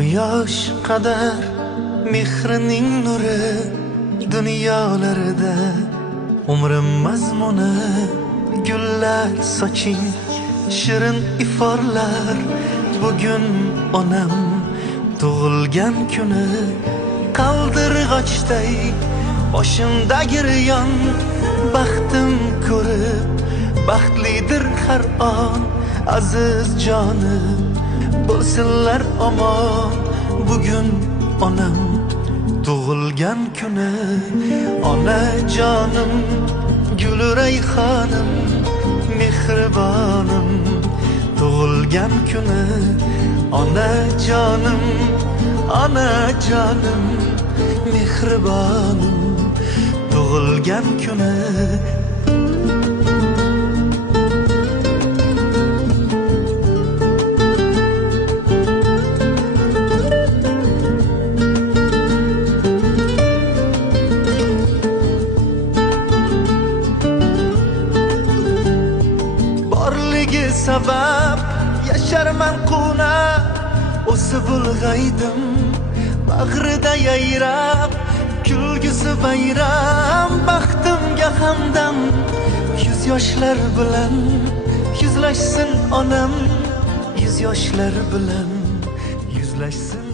Quyosh qadar mehrining nuri dunyolarida umrim mazmuni gullar soching shirin iforlar. Bugun onam tug'ilgan kuni qaldirg'ochday boshimda giryon. Baxtim ko'rib baxtlidir har on aziz jonim bo'lsinlar omon. Bugun onam tug'ilgan kuni onajonim gul rayhonim mehribonim tug'ilgan kuni onajonim onajonim mehribonim tug'ilgan kuni. Sabab yasharman quna o'sib ulg'aydim bag'rida yayrab kulgisi bayram. Baxtimga hamdam yuz yoshlar bilan yuzlashsin onam, yuz yoshlar bilan yuzlashsin.